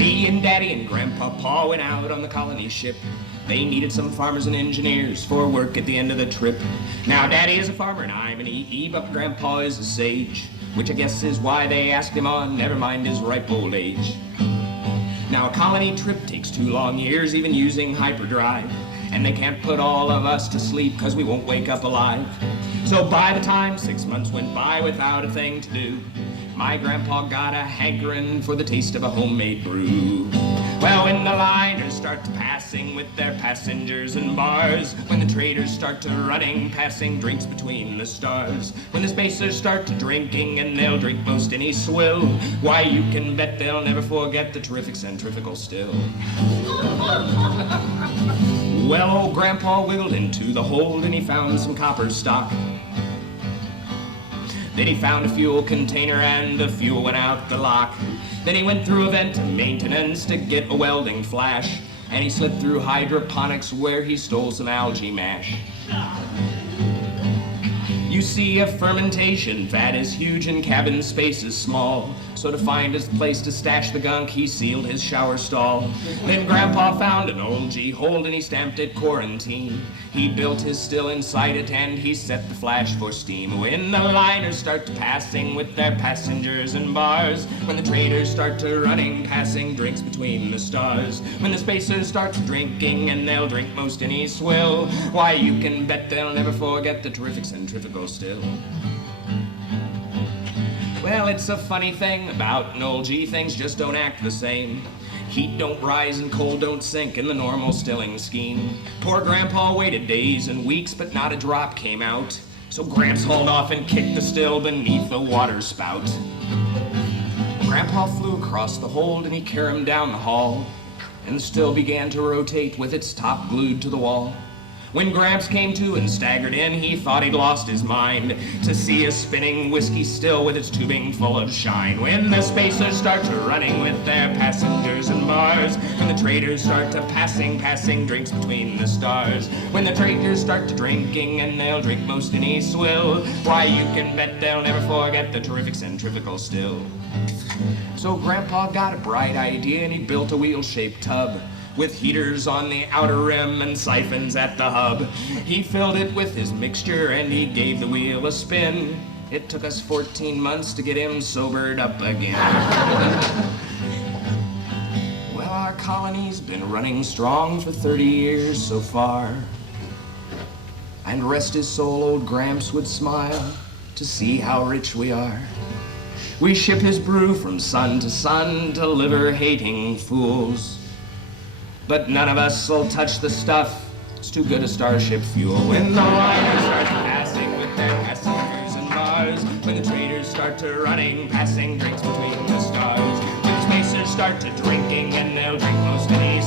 Me and Daddy and Grandpapa went out on the colony ship. They needed some farmers and engineers for work at the end of the trip. Now Daddy is a farmer and I'm an EE, but Grandpa is a sage, which I guess is why they asked him on, never mind his ripe old age. Now a colony trip takes 2 long years, even using hyperdrive, and they can't put all of us to sleep cause we won't wake up alive. So by the time 6 months went by without a thing to do, my grandpa got a hankering for the taste of a homemade brew. Well, when the liners start to passing with their passengers and bars, when the traders start to running, passing drinks between the stars, when the spacers start to drinking and they'll drink most any swill, why you can bet they'll never forget the terrific centrifugal still. Well, old Grandpa wiggled into the hold and he found some copper stock. Then he found a fuel container and the fuel went out the lock. Then he went through a vent to maintenance to get a welding flash, and he slipped through hydroponics where he stole some algae mash. You see, a fermentation vat is huge and cabin space is small, so to find his place to stash the gunk, he sealed his shower stall. Then Grandpa found an old G-hold and he stamped it quarantine. He built his still inside it and he set the flash for steam. When the liners start to passing with their passengers and bars, when the traders start to running, passing drinks between the stars, when the spacers start drinking and they'll drink most any swill, why you can bet they'll never forget the terrific centrifugal still. Well, it's a funny thing about an old G, things just don't act the same. Heat don't rise and cold don't sink in the normal stilling scheme. Poor Grandpa waited days and weeks, but not a drop came out. So Gramps hauled off and kicked the still beneath the water spout. Grandpa flew across the hold and he carried him down the hall, and the still began to rotate with its top glued to the wall. When Gramps came to and staggered in, he thought he'd lost his mind to see a spinning whiskey still with its tubing full of shine. When the spacers start to running with their passengers and bars, when the traders start to passing drinks between the stars, when the traders start to drinking and they'll drink most any swill, why you can bet they'll never forget the terrific centrifugal still. So Grandpa got a bright idea and he built a wheel-shaped tub with heaters on the outer rim and siphons at the hub. He filled it with his mixture and he gave the wheel a spin. It took us 14 months to get him sobered up again. Well, our colony's been running strong for 30 years so far, and rest his soul, old Gramps would smile to see how rich we are. We ship his brew from sun to liver-hating fools, but none of us'll touch the stuff, it's too good a starship fuel. When the liners start passing with their passengers and bars, when the traders start to running, passing drinks between the stars, when the spacers start to drinking and they'll drink most any